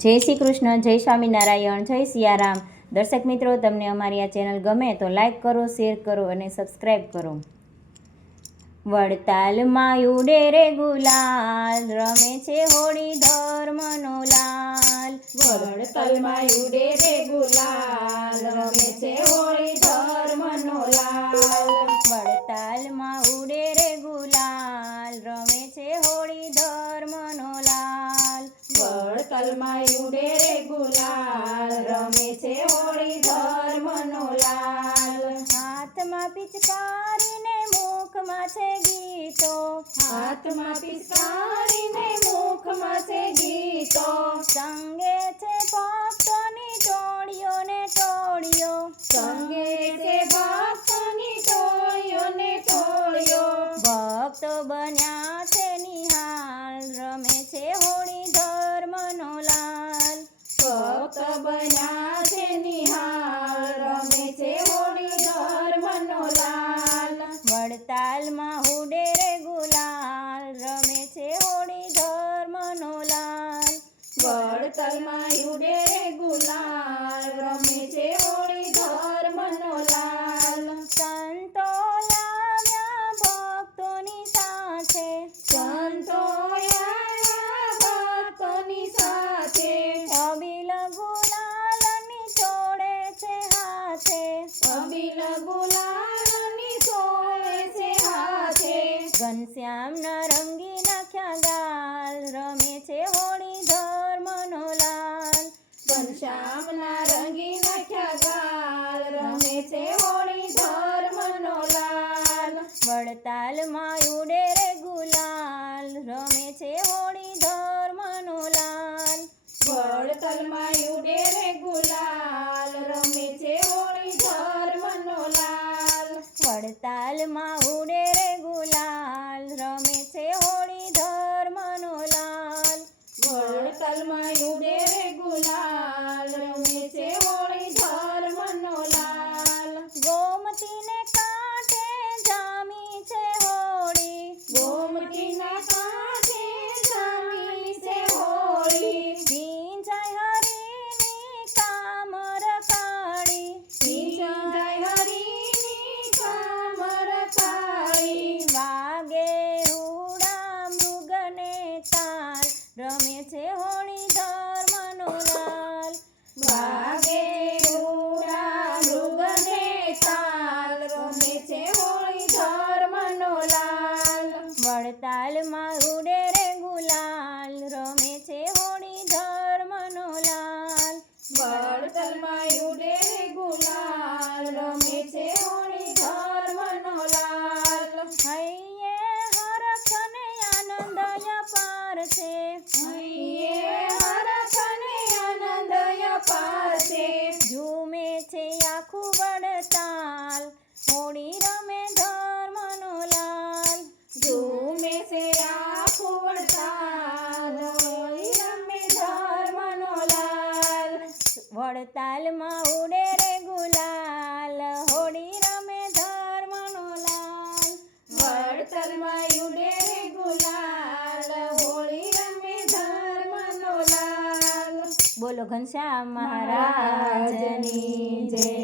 જય શ્રી કૃષ્ણ, જય સ્વામિનારાયણ, જય સિયારામ. દર્શક મિત્રો, તમને અમારી આ ચેનલ ગમે તો લાઈક કરો, શેર કરો અને સબસ્ક્રાઈબ કરો. વડતાલમાં ઉડે રે ગુલાલ, રમે છે હોળી ધર્મનો લાલ. વડતાલમાં ઉડે રે ગુલાલ, રમે છે હોળી ધર્મનો લાલ. વડતાલમાં ઉડે રે ગુલાલ, રમે છે હોળી ધર્મનો લાલ. વડતાલમાં ઉડે રે ગુલાલ, રમે છે હોળી ધર્મનો લાલ. હાથમાં પિચકારીને મુખમાં છે ગીતો, હાથમાં પિચકારીને મુખમાં છે ગીતો. સંગે છે ભક્તોની ટોળીઓ ને ટોળીઓ, સંગે છે ભક્તોની ટોળીઓ ને ટોળીઓ. ભક્તો બન્યા છે નિહાલ, રમે છે હોળી ધર્મનો લાલ. ભક્ત બન્યા છે નિહાલ, રમે છે હોળી ધર્મનો લાલ. વડતાલમાં ઉડે રે ગુલાલ, રમે છે હોળી ધર્મનો લાલ. વડતાલમાં ઉડે રે ગુલાલ, રમે છે હોળી ધર્મનો લાલ. સંતો આવ્યા ભક્તોની સાથે, સંતો આવ્યા ભક્તોની સાથે. અબીલ ગુલાલની છોડે છે હાથે, અબીલ ગુલાલની છોડે છે હાથે. ઘનશ્યામના રંગી નાખ્યા ગાલ, રમે છે હોળી ધર્મનો લાલ. ઘનશ્યામના રંગી નાખ્યા ગાલ, રમે છે હોળી ધર્મનો લાલ. વડતાલમાં ઉડે રે ગુલાલ, રમે છે હોળી ધર્મનો લાલ. વડતાલમાં ઉડે રે ગુલાલ, રમે છે હોળી ધર્મનો લાલ. વડતાલમાં ઉડે રે ગુલાલ, રમે છે હોળી ધર્મનો લાલ. વડતાલમાં ઉડે રે ગુલાલ, રમે છે હોળી ધર્મનો લાલ. ગોમતીને કાંઠે જામી છે હોળી, ગોમતીના કાંઠે જામી છે હોળી. ભીંજાય હરીની કામર કાળી, ભીંજાય હરીની કામર કાળી. વાગે રૂડા મૃગને તાલ, રમે છે હોળી ધર્મનો લાલ. વાગે રૂડા મૃગને તાલ, રમે છે હોળી ધર્મનો લાલ. વડતાલમાં ઉડે રે ગુલાલ, રમે છે હોળી ધર્મનો લાલ. વડતાલમાં ઉડે રે ગુલાલ, રમે છે હોળી ધર્મનો લાલ. હૈયે હરખ ને આનંદ અપાર છે, હૈયે હરખ ને આનંદ અપાર છે. ઝૂમે છે આખું વડતાલ, હોળી રમે ધર્મનો લાલ. ઝૂમે છે આખું વડતાલ, હોળી રમે ધર્મનો લાલ. વડતાલમાં ઉડે રે ગુલાલ, હોળી રમે ધર્મનો લાલ. વડતાલમાં ઉડે રે ગુલાલ, હોળી રમે ધર્મનો લાલ. બોલો ઘનશ્યામ મહારાજની જય.